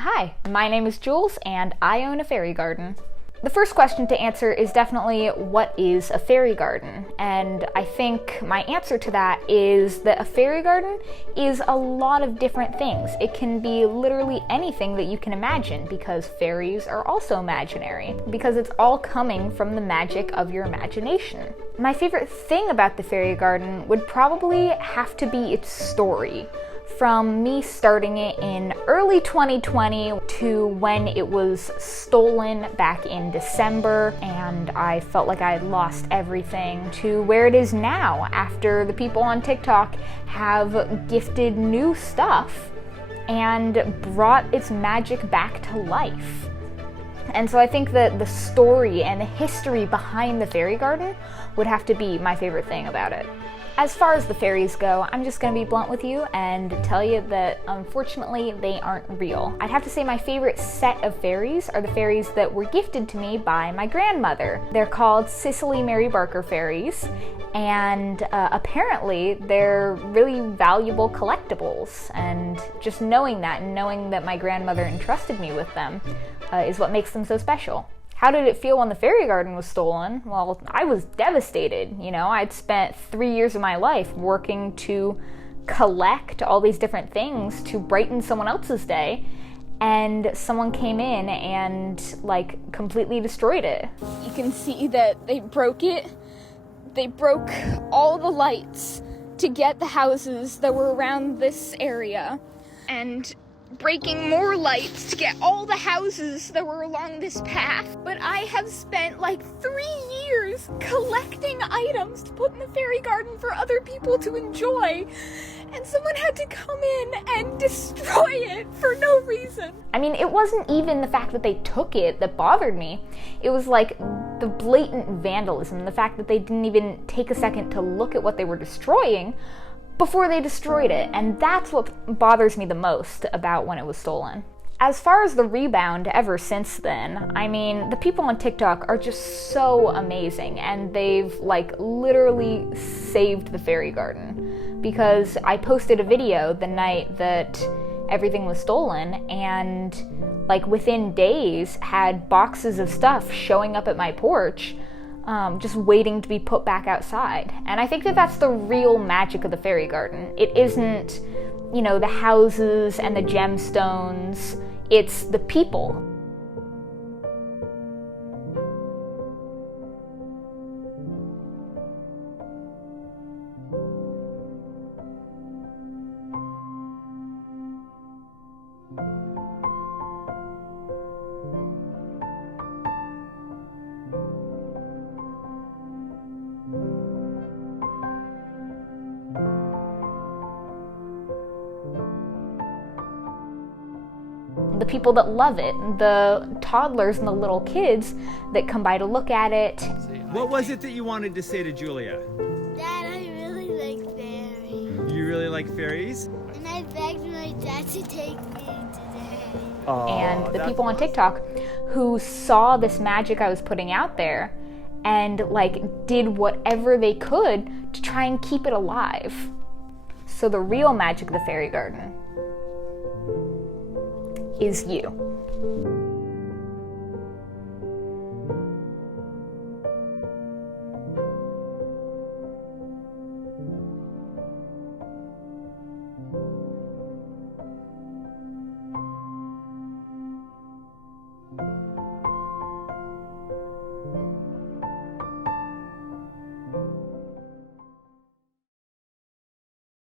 Hi, my name is Jules and I own a fairy garden. The first question to answer is definitely, what is a fairy garden? And I think my answer to that is that a fairy garden is a lot of different things. It can be literally anything that you can imagine, because fairies are also imaginary, because it's all coming from the magic of your imagination. My favorite thing about the fairy garden would probably have to be its story. From me starting it in early 2020 to when it was stolen back in December and I felt like I had lost everything, to where it is now after the people on TikTok have gifted new stuff and brought its magic back to life. And so I think that the story and the history behind the fairy garden would have to be my favorite thing about it. As far as the fairies go, I'm just gonna be blunt with you and tell you that unfortunately they aren't real. I'd have to say my favorite set of fairies are the fairies that were gifted to me by my grandmother. They're called Cicely Mary Barker fairies, and apparently they're really valuable collectibles. And just knowing that and knowing that my grandmother entrusted me with them is what makes them so special. How did it feel when the fairy garden was stolen? Well, I was devastated. You know, I'd spent 3 years of my life working to collect all these different things to brighten someone else's day, and someone came in and completely destroyed it. You can see that they broke it. They broke all the lights to get the houses that were around this area, and breaking more lights to get all the houses that were along this path. But I have spent 3 years collecting items to put in the fairy garden for other people to enjoy, and someone had to come in and destroy it for no reason. I mean, it wasn't even the fact that they took it that bothered me. It was the blatant vandalism, the fact that they didn't even take a second to look at what they were destroying before they destroyed it, and that's what bothers me the most about when it was stolen. As far as the rebound ever since then, I mean, the people on TikTok are just so amazing, and they've literally saved the fairy garden, because I posted a video the night that everything was stolen, and within days had boxes of stuff showing up at my porch, just waiting to be put back outside. And I think that that's the real magic of the fairy garden. It isn't, the houses and the gemstones, it's the people. The people that love it, the toddlers and the little kids that come by to look at it. What was it that you wanted to say to Julia? Dad, I really like fairies. You really like fairies? And I begged my dad to take me today. Oh, and the people on TikTok who saw this magic I was putting out there and did whatever they could to try and keep it alive. So the real magic of the fairy garden is you.